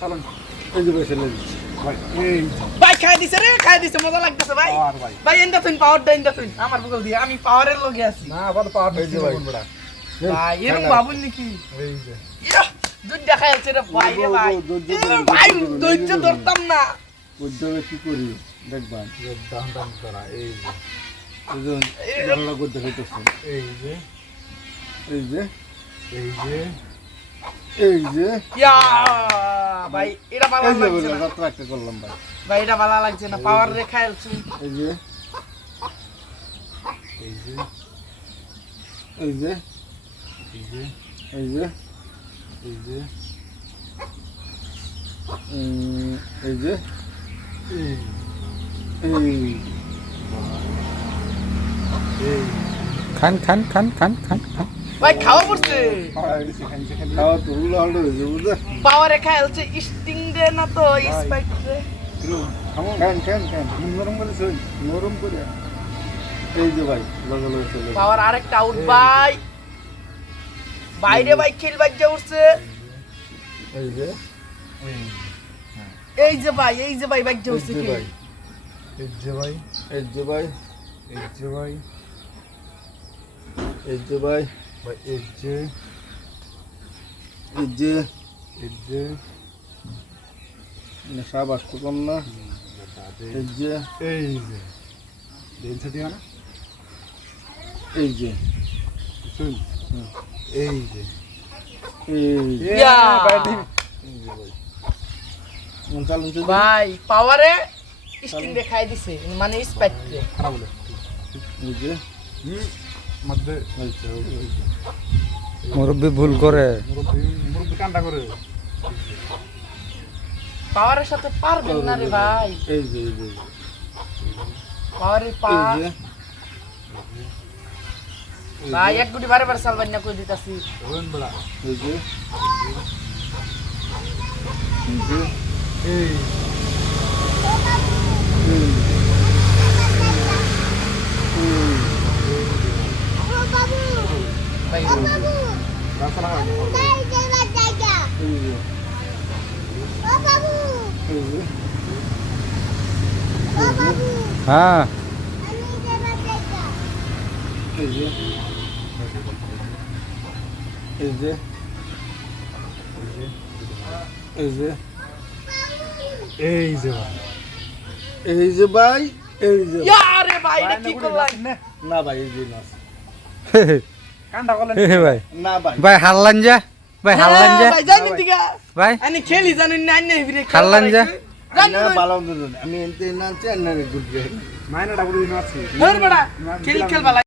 চলেন। এই যে পয়সা লেগে ভাই খাই দিছে রে খাই দিছে মজা লাগতেছে ভাই। ভাই। ভাই তুই পাওয়ার দা এন্ডা তুই আমার বুকল দিয়ে আমি পাওয়ারের লগে আছি। না আবার পাওয়ার এই যে ভাই। এরকম ভাবুন নাকি এই যে। দুধ দেখাই যাচ্ছে রে ভাই রে ভাই। ধৈর্য এ ধরুন, ভাই ধৈর্য ধরুন, ধৈর্য ধৈর্য ধরতাম না। উদ্যোগে কি করি? দেখবান যে দাম দাম করা এই যে। এই যে করতে এই যে। এই যে। এই যে। এই যে। ইয়া। ভাই এটা ভালো এই যে লাগছে না। রাত্রে একটা করলাম ভাই। ভাই এটা ভালো লাগছে না পাওয়ার রে খাইলছি এই যে। এই যে। এই যে। এই যে। এই যে। এই যে। এই যে। এই এই। এই। খান খান খান খান খান খান। ভাই খাওয়া পড়ছে? খাওয়া তো উল্টো হাল্টো হয়েছে বুঝলে পাওয়ারে খাইলছে স্টিং দে না তো স্পাইক রে কেন কেন কেন নরম করে শুন নরম করে এই। যে ভাই। লগে লগে চলে পাওয়ার আরেকটা আউট ভাই বাইরে ভাই খেল বাজ্যা উঠছে এই যে। এই যে ভাই এই যে ভাই বাজ্যা উঠছে ভাই। এই যে ভাই। এই যে ভাই। এই যে ভাই। এই যে ভাই। ভাই এই যে এই যে এই যে নেশা বাস্তু কম না। এই যে এই যে। দেন সাথে না? এই যে। শুন। এই যে। ইয়া। ভাই পাওয়ারে স্টিং দে খাই দিছে মানে স্পাইক রে খারাপ বলে এই যে। হুম। মধ্যে। মুরব্বী ভুল করে। মুরব্বি কান্ডা করে। পাওয়ারের সাথে পারবেন না রে ভাই। এই যে এই যে এই পাওয়ারের পা ভাই এক গুটি বারে বারে সালবান না কই দিতাছি। ওন বড়া। এই যে। এই যে। এই ভাই রাস্তা লাগা এই যে এই যে হ্যাঁ। এই যে এই যে এই যে ভাই এই যে ভাই এই যে ভাই এটা কি করলাম? না। ভাই এই যে না ভাই। ভাই। হারলান যা। ভাই হারলান যা। ভাই আমি খেলি জানুন না আইনে হিবরে হারলান যা? আমি এনতে না চাই না গুড মাইনাটা বলে আছে খেল খেল বালা